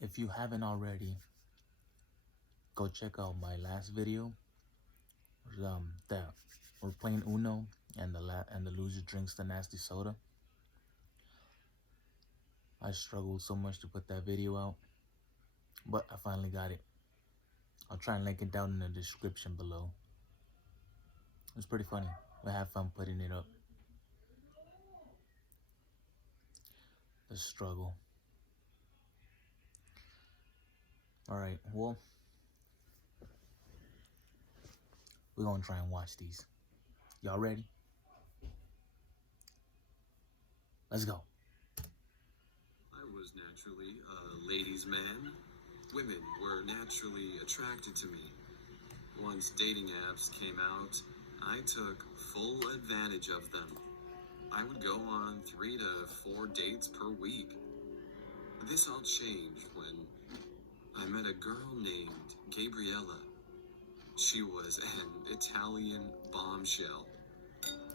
If you haven't already, go check out my last video. That we're playing Uno and the loser drinks the nasty soda. I struggled so much to put that video out, but I finally got it. I'll try and link it down in the description below. It's pretty funny. I had fun putting it up. The struggle. Alright, well, we're gonna try and watch these. Y'all ready? Let's go. I was naturally a ladies' man. Women were naturally attracted to me. Once dating apps came out, I took full advantage of them. I would go on 3 to 4 dates per week. This all changed when I met a girl named Gabriella. She was an Italian bombshell.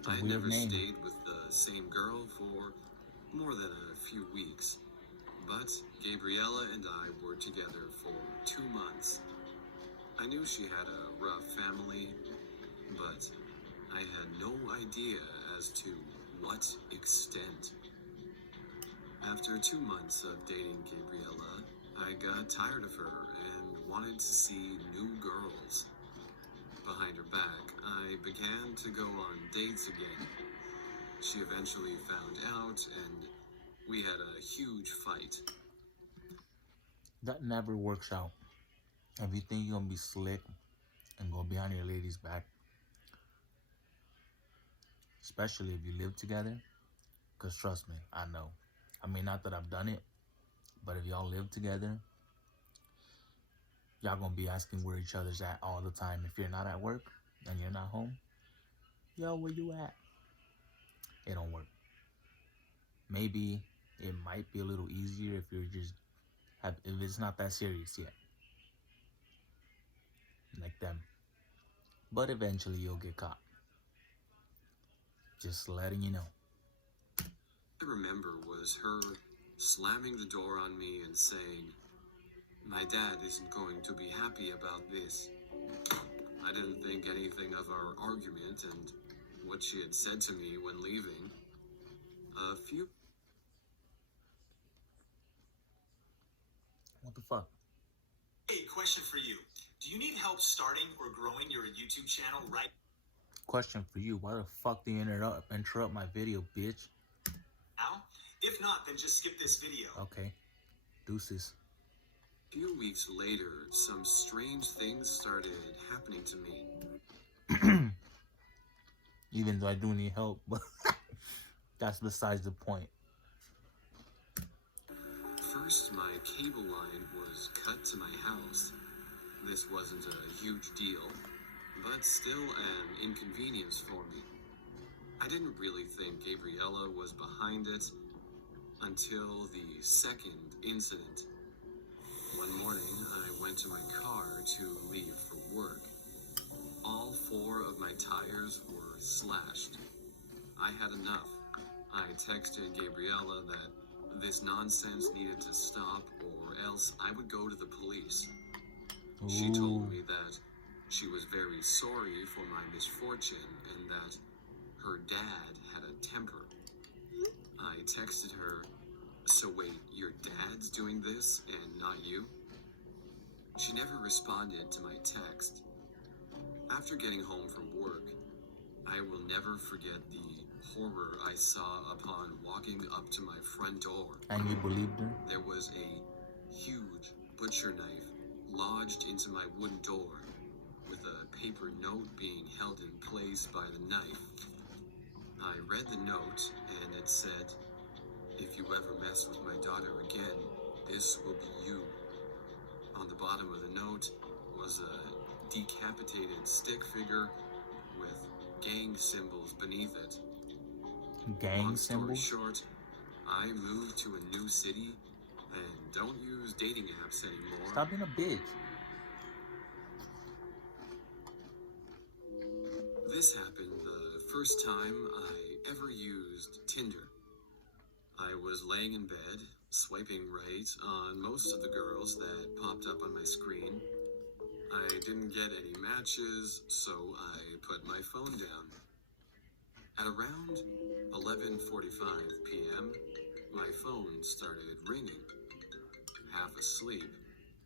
I had never stayed with the same girl for more than a few weeks, but Gabriella and I were together for 2 months. I knew she had a rough family, but I had no idea as to what extent. After 2 months of dating Gabriella, I got tired of her and wanted to see new girls. Behind her back, I began to go on dates again. She eventually found out, and we had a huge fight. That never works out. If you think you're gonna be slick and go behind your lady's back, especially if you live together, because trust me, I know. I mean, not that I've done it, but if y'all live together, y'all gonna be asking where each other's at all the time. If you're not at work and you're not home, yo, where you at? It don't work. Maybe it might be a little easier if if it's not that serious yet, like them. But eventually you'll get caught. Just letting you know. I remember was her slamming the door on me and saying, "My dad isn't going to be happy about this." I didn't think anything of our argument and what she had said to me when leaving. A few... What the fuck? Hey, question for you. Do you need help starting or growing your YouTube channel right Question for you. Why the fuck do you interrupt my video, bitch? now? If not, then just skip this video. Okay. Deuces. A few weeks later, some strange things started happening to me. Even though I do need help, but that's besides the point. First, my cable line was cut to my house. This wasn't a huge deal, but still an inconvenience for me. I didn't really think Gabriella was behind it until the second incident. One morning, I went to my car to leave for work. All 4 of my tires were slashed. I had enough. I texted Gabriella that this nonsense needed to stop or else I would go to the police. Ooh. She told me that she was very sorry for my misfortune and that her dad had a temper. I texted her, "So wait, your dad's doing this and not you?" She never responded to my text. After getting home from work, I will never forget the horror I saw upon walking up to my front door. And you believed her? There was a huge butcher knife lodged into my wooden door, with a paper note being held in place by the knife. I read the note, and it said, "If you ever mess with my daughter again, this will be you." On the bottom of the note was a decapitated stick figure with gang symbols beneath it. Gang Long story symbols? short, I moved to a new city and don't use dating apps anymore. Stop being a bitch. This happened the first time I ever used Tinder. I was laying in bed, swiping right on most of the girls that popped up on my screen. I didn't get any matches, so I put my phone down. At around 11:45 p.m., my phone started ringing. Half asleep,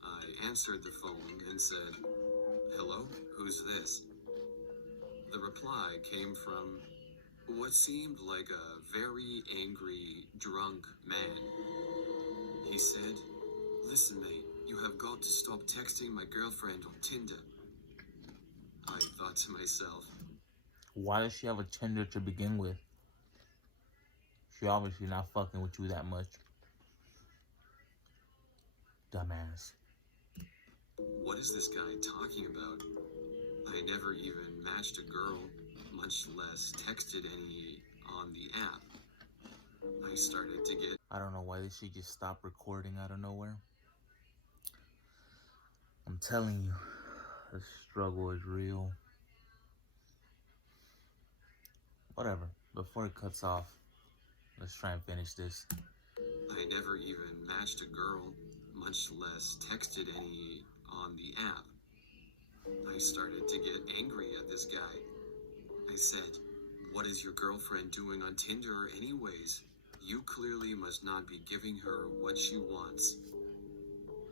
I answered the phone and said, "Hello, who's this?" The reply came from what seemed like a very angry, drunk man. He said, "Listen, mate, you have got to stop texting my girlfriend on Tinder." I thought to myself, Why does she have a Tinder to begin with? She obviously not fucking with you that much. Dumbass. what is this guy talking about? I never even matched a girl, much less texted any on the app. I started to get I don't know why did she just stop recording out of nowhere. I'm telling you, the struggle is real. Whatever. Before it cuts off, let's try and finish this. I never even matched a girl, much less texted any on the app. I started to get angry at this guy. I said, "What is your girlfriend doing on Tinder anyways? You clearly must not be giving her what she wants."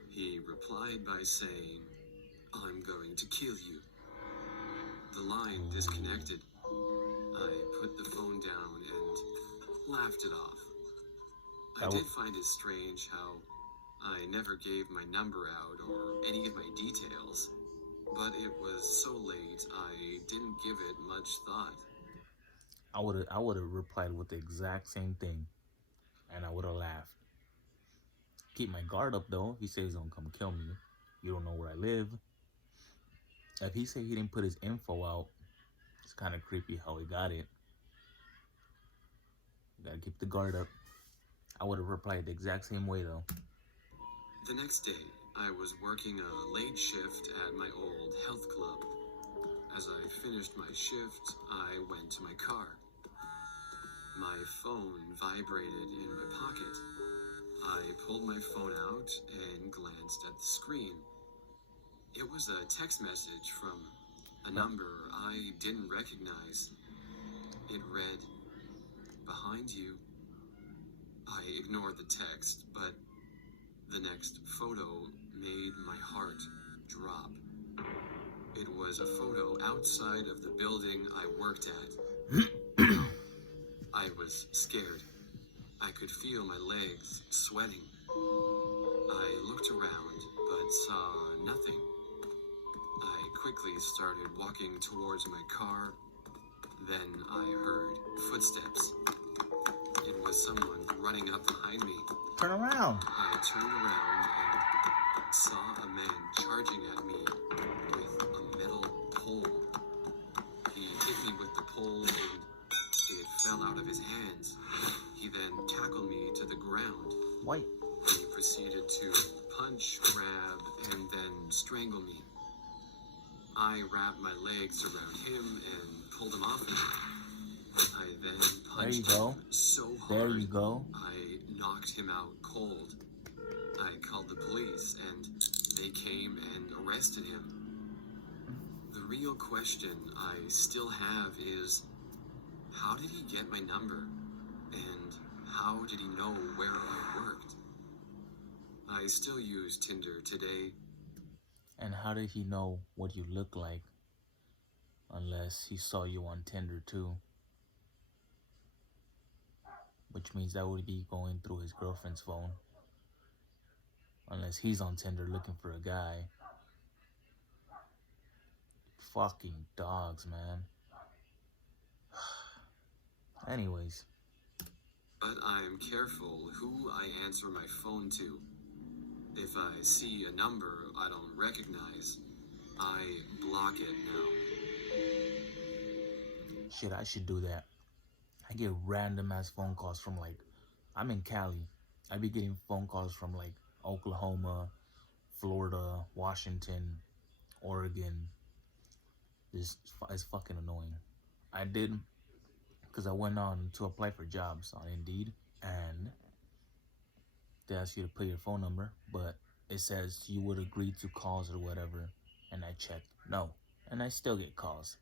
He replied by saying, "I'm going to kill you." The line disconnected. I put the phone down and laughed it off. I did find it strange how I never gave my number out or any of my details, but it was so late I didn't give it much thought. I would have replied with the exact same thing, and I would have laughed. Keep my guard up though. If he says he's gonna come kill me, you don't know where I live. If he said he didn't put his info out, it's kind of creepy how he got it. You gotta keep the guard up. I would have replied the exact same way though. The next day, I was working a late shift at my old health club. As I finished my shift, I went to my car. My phone vibrated in my pocket. I pulled my phone out and glanced at the screen. It was a text message from a number I didn't recognize. It read, "Behind you." I ignored the text, but the next photo made my heart drop. It was a photo outside of the building I worked at. I was scared. I could feel my legs sweating. I looked around, but saw nothing. I quickly started walking towards my car. Then I heard footsteps. It was someone running up behind me. Turn around. I turned around and saw a man charging at me with a metal pole. He hit me with the pole and it fell out of his hands. He then tackled me to the ground. White. He proceeded to punch, grab, and then strangle me. I wrapped my legs around him and pulled him off me. I then punched him so hard, There you go. I knocked him out cold. I called the police and they came and arrested him. The real question I still have is, how did he get my number? And how did he know where I worked? I still use Tinder today. And how did he know what you look like? Unless he saw you on Tinder too. Which means that would be going through his girlfriend's phone. Unless he's on Tinder looking for a guy. Fucking dogs, man. Anyways. But I'm careful who I answer my phone to. If I see a number I don't recognize, I block it now. Shit, I should do that. I get random ass phone calls from like, I'm in Cali. I be getting phone calls from like Oklahoma, Florida, Washington, Oregon. This is fucking annoying. I did, because I went on to apply for jobs on Indeed, and They ask you to put your phone number, but it says you would agree to calls or whatever. And I checked no, and I still get calls,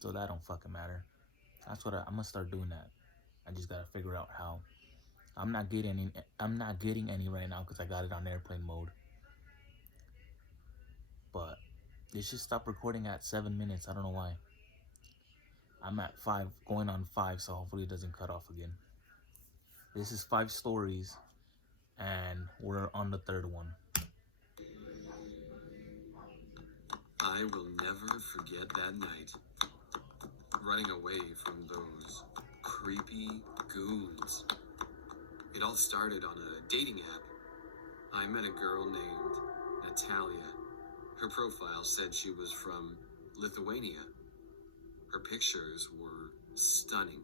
so that don't fucking matter. That's what I'm gonna start doing that. I just gotta figure out how. I'm not getting any. I'm not getting any right now because I got it on airplane mode. But they should stop recording at 7 minutes. I don't know why. I'm at 5, going on 5, so hopefully it doesn't cut off again. This is 5 stories, and we're on the 3rd one. I will never forget that night. Running away from those creepy goons. It all started on a dating app. I met a girl named Natalia. Her profile said she was from Lithuania. Her pictures were stunning.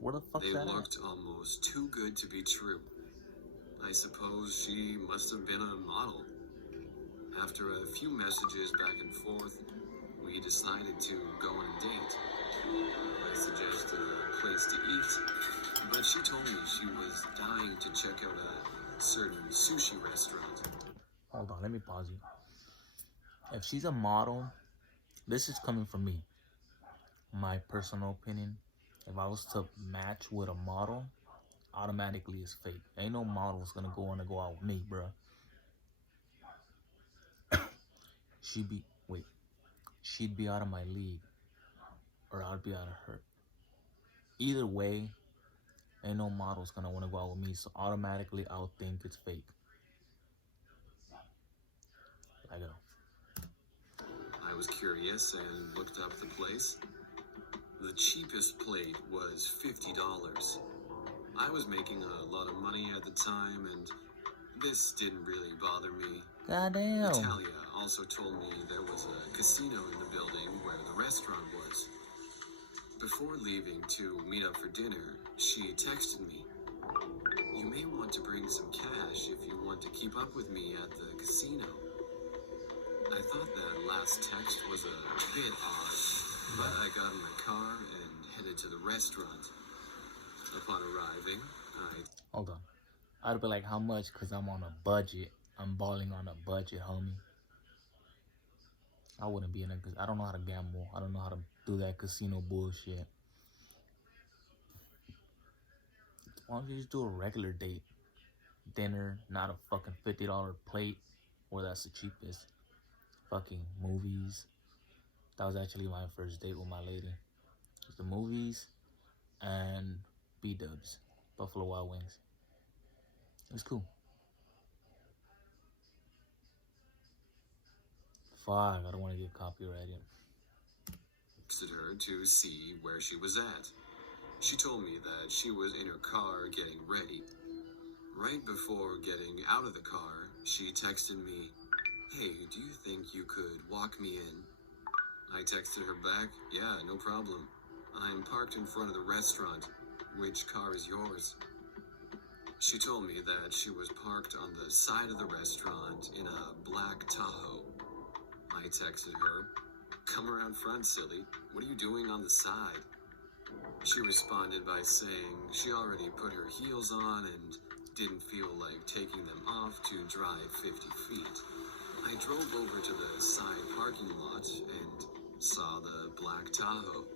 Where the fuck's They that looked almost too good to be true. I suppose she must have been a model. After a few messages back and forth, we decided to go on a date. I suggested a place to eat, but she told me she was dying to check out a certain sushi restaurant. Hold on, let me pause you. If she's a model, this is coming from me. My personal opinion. If I was to match with a model, automatically it's fake. Ain't no model's gonna go out with me, bruh. She'd be out of my league, or I'd be out of her. Either way, ain't no model's gonna wanna go out with me, so automatically I'll think it's fake. I go. I was curious and looked up the place. The cheapest plate was $50. I was making a lot of money at the time, and this didn't really bother me. Goddamn. Natalia also told me there was a casino in the building where the restaurant was. Before leaving to meet up for dinner, she texted me, "You may want to bring some cash if you want to keep up with me at the casino." I thought that last text was a bit odd, but I got in my car and headed to the restaurant. Upon arriving, Hold on. I'd be like, how much? Because I'm on a budget. I'm balling on a budget, homie. I wouldn't be in it because I don't know how to gamble. I don't know how to do that casino bullshit. Why don't you just do a regular date? Dinner, not a fucking $50 plate, or that's the cheapest. Fucking movies. That was actually my first date with my lady. Just the movies and B-dubs, Buffalo Wild Wings. It was cool. Fuck, I don't want to get copyrighted. texted her to see where she was at. She told me that she was in her car getting ready. Right before getting out of the car, she texted me, "Hey, do you think you could walk me in?" I texted her back, "Yeah, no problem. I'm parked in front of the restaurant. Which car is yours?" She told me that she was parked on the side of the restaurant in a black Tahoe. I texted her, "Come around front, silly. What are you doing on the side?" She responded by saying she already put her heels on and didn't feel like taking them off to drive 50 feet. I drove over to the side parking lot and saw the black Tahoe.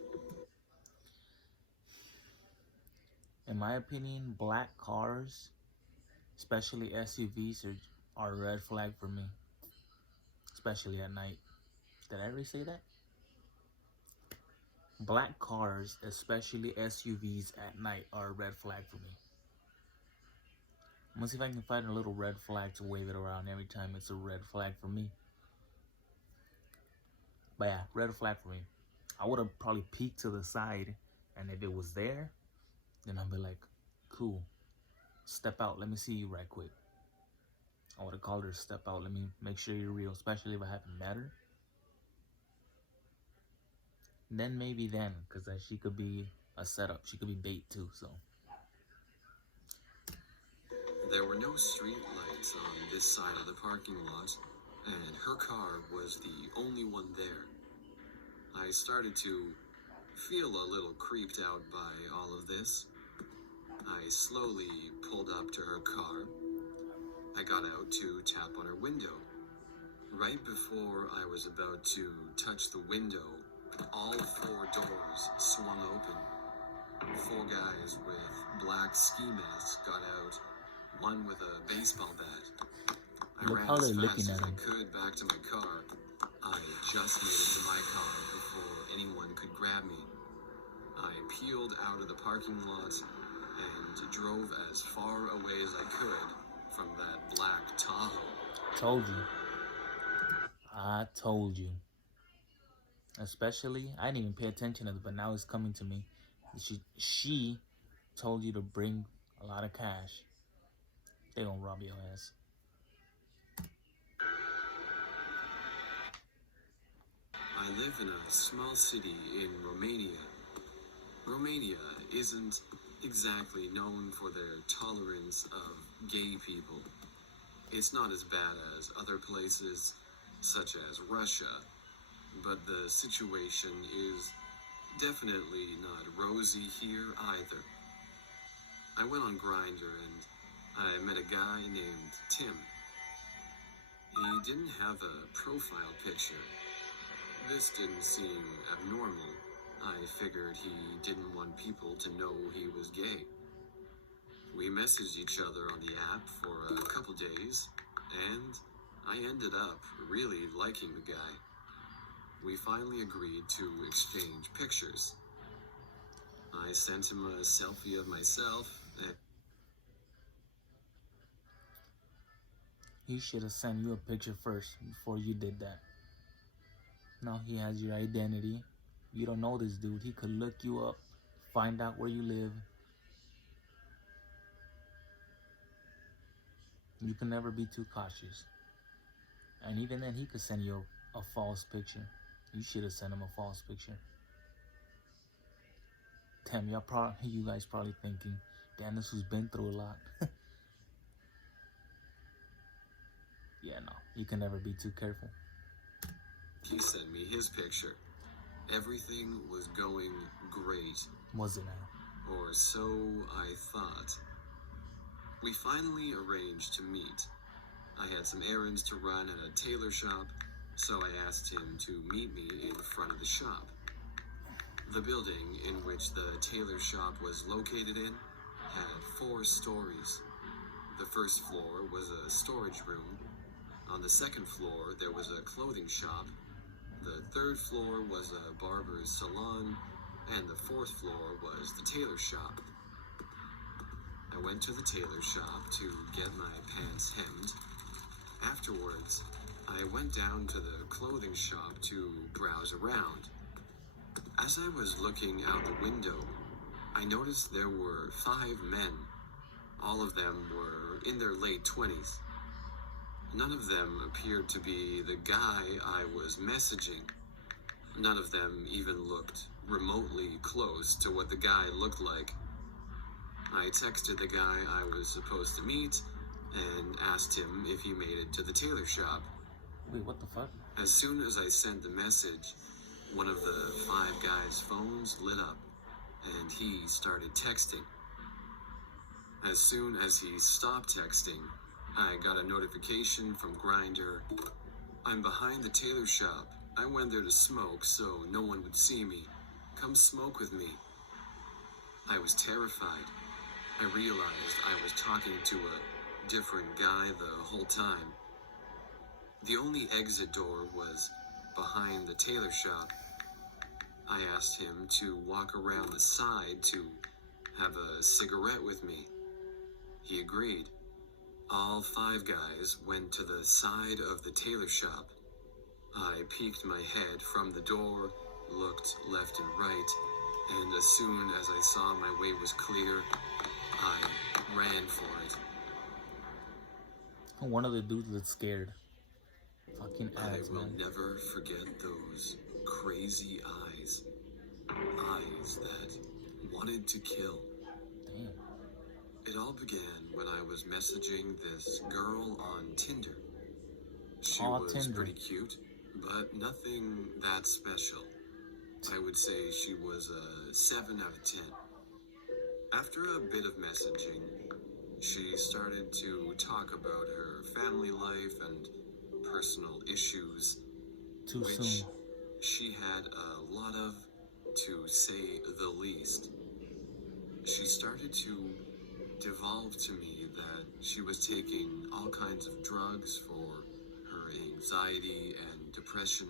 In my opinion, black cars, especially SUVs, are a red flag for me. Especially at night. Did I already say that? Black cars, especially SUVs at night, are a red flag for me. I'm gonna see if I can find a little red flag to wave it around every time it's a red flag for me. But yeah, red flag for me. I would have probably peeked to the side, and if it was there, then I'd be like, cool, step out, let me see you right quick. I would have called her, step out, let me make sure you're real, especially if I haven't met her. Then maybe then, because she could be a setup, she could be bait too, so. There were no street lights on this side of the parking lot, and her car was the only one there. I started to feel a little creeped out by all of this. I slowly pulled up to her car. I got out to tap on her window. Right before I was about to touch the window, all four doors swung open. Four guys with black ski masks got out, one with a baseball bat. I Look ran how as they're fast looking as at I him. could back to my car. I just made it to my car before anyone could grab me. I peeled out of the parking lot and drove as far away as I could from that black Tahoe. Told you. I told you. Especially, I didn't even pay attention to it, but now it's coming to me. She told you to bring a lot of cash. They gonna rob your ass. I live in a small city in Romania. Romania isn't exactly known for their tolerance of gay people. It's not as bad as other places, such as Russia, but the situation is definitely not rosy here either. I went on Grindr and I met a guy named Tim. He didn't have a profile picture. This didn't seem abnormal. I figured he didn't want people to know he was gay. We messaged each other on the app for a couple days, and I ended up really liking the guy. We finally agreed to exchange pictures. I sent him a selfie of myself, and He should have sent you a picture first before you did that. Now he has your identity. You don't know this dude. He could look you up, find out where you live. You can never be too cautious. And even then, he could send you a false picture. You should have sent him a false picture. Damn, you guys probably thinking, damn, this who's been through a lot. Yeah, no, you can never be too careful. he sent me his picture. Everything was going great, Was it now? or so I thought. We finally arranged to meet. I had some errands to run at a tailor shop, so I asked him to meet me in front of the shop. The building in which the tailor shop was located in had 4 stories. The first floor was a storage room. On the second floor, there was a clothing shop. The third floor was a barber's salon, and the fourth floor was the tailor shop. I went to the tailor shop to get my pants hemmed. Afterwards, I went down to the clothing shop to browse around. As I was looking out the window, I noticed there were 5 men. All of them were in their late 20s. None of them appeared to be the guy I was messaging. None of them even looked remotely close to what the guy looked like. I texted the guy I was supposed to meet and asked him if he made it to the tailor shop. Wait, what the fuck? As soon as I sent the message, one of the 5 guys' phones lit up, and he started texting. As soon as he stopped texting, I got a notification from Grindr. I'm behind the tailor shop. I went there to smoke so no one would see me. Come smoke with me. I was terrified. I realized I was talking to a different guy the whole time. The only exit door was behind the tailor shop. I asked him to walk around the side to have a cigarette with me. He agreed. All 5 guys went to the side of the tailor shop. I peeked my head from the door, looked left and right, and as soon as I saw my way was clear, I ran for it. One of the dudes looked scared. Fucking I ads, will man. never forget those crazy eyes. Eyes that wanted to kill. Damn. It all began when I was messaging this girl on Tinder. She Aw, was Tinder. pretty cute, but nothing that special. I would say she was a 7 out of 10. After a bit of messaging, She started to talk about her family life and personal issues, Too which soon. she had a lot of, to say the least. She started to devolve to me that she was taking all kinds of drugs for her anxiety and depression.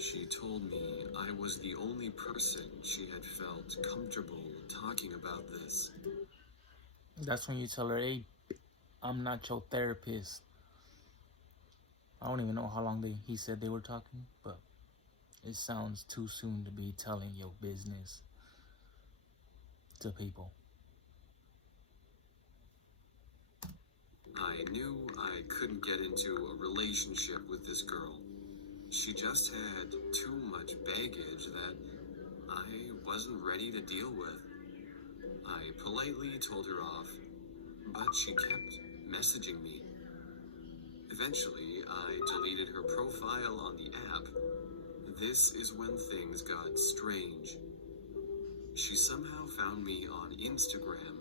She told me I was the only person she had felt comfortable talking about this. That's when you tell her, hey, I'm not your therapist. I don't even know how long he said they were talking, but it sounds too soon to be telling your business to people. I knew I couldn't get into a relationship with this girl. She just had too much baggage that I wasn't ready to deal with. I politely told her off, but she kept messaging me. Eventually, I deleted her profile on the app. This is when things got strange. She somehow found me on Instagram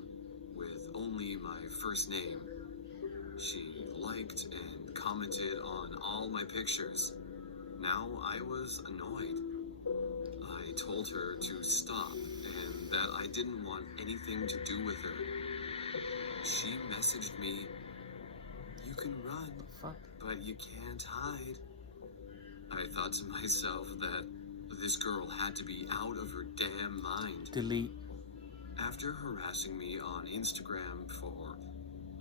with only my first name. She liked and commented on all my pictures. Now I was annoyed. I told her to stop and that I didn't want anything to do with her. She messaged me, "You can run, Fuck. but you can't hide." I thought to myself that this girl had to be out of her damn mind. Delete. After harassing me on Instagram for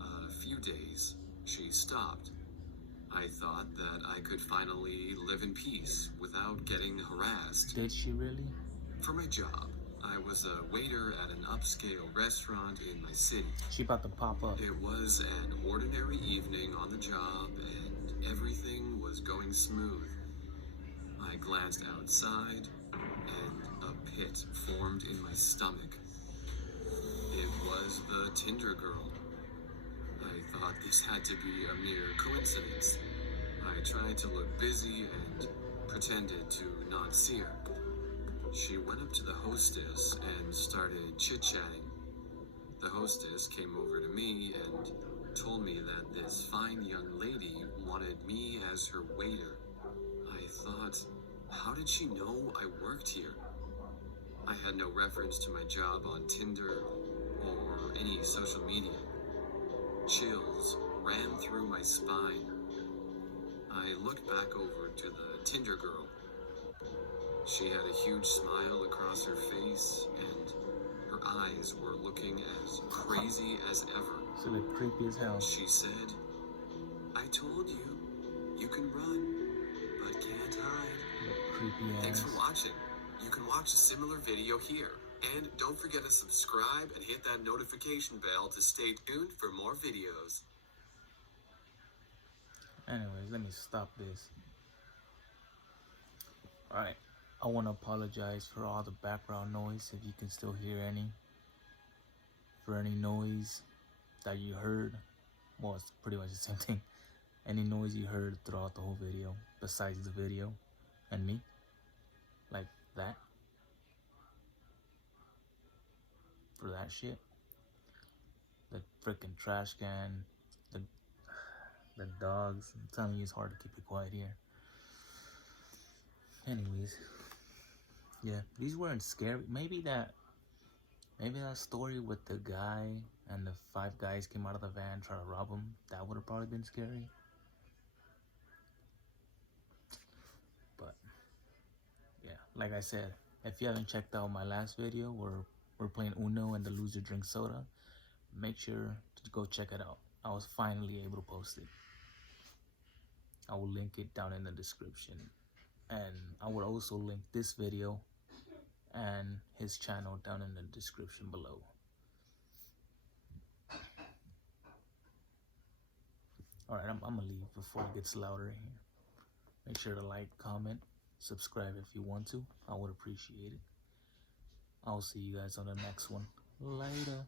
a few days, she stopped. I thought that I could finally live in peace without getting harassed. Did she really? For my job, I was a waiter at an upscale restaurant in my city. She about to pop up. It was an ordinary evening on the job, and everything was going smooth. I glanced outside, and a pit formed in my stomach. It was the Tinder girl. I thought this had to be a mere coincidence. I tried to look busy and pretended to not see her. She went up to the hostess and started chit-chatting. The hostess came over to me and told me that this fine young lady wanted me as her waiter. I thought, how did she know I worked here? I had no reference to my job on Tinder or any social media. Chills ran through my spine. I looked back over to the Tinder girl. She had a huge smile across her face, and her eyes were looking as crazy as ever. She look creepy as hell. She said, "I told you, you can run, but can't hide." Look creepy ass. Thanks for watching. You can watch a similar video here. And don't forget to subscribe and hit that notification bell to stay tuned for more videos. Anyways, let me stop this. Alright. I want to apologize for all the background noise, if you can still hear any. For any noise that you heard. Well, it's pretty much the same thing. Any noise you heard throughout the whole video, besides the video and me. Like that. For that shit. The freaking trash can. The dogs. I'm telling you, it's hard to keep it quiet here. Anyways. Yeah, these weren't scary. Maybe that story with the guy and the 5 guys came out of the van trying to rob him, that would have probably been scary. But yeah, like I said, if you haven't checked out my last video where we're playing Uno and the loser drinks soda, make sure to go check it out. I was finally able to post it. I will link it down in the description, and I will also link this video and his channel down in the description below. Alright, I'm gonna leave before it gets louder in here. Make sure to like, comment, subscribe if you want to. I would appreciate it. I'll see you guys on the next one. Later.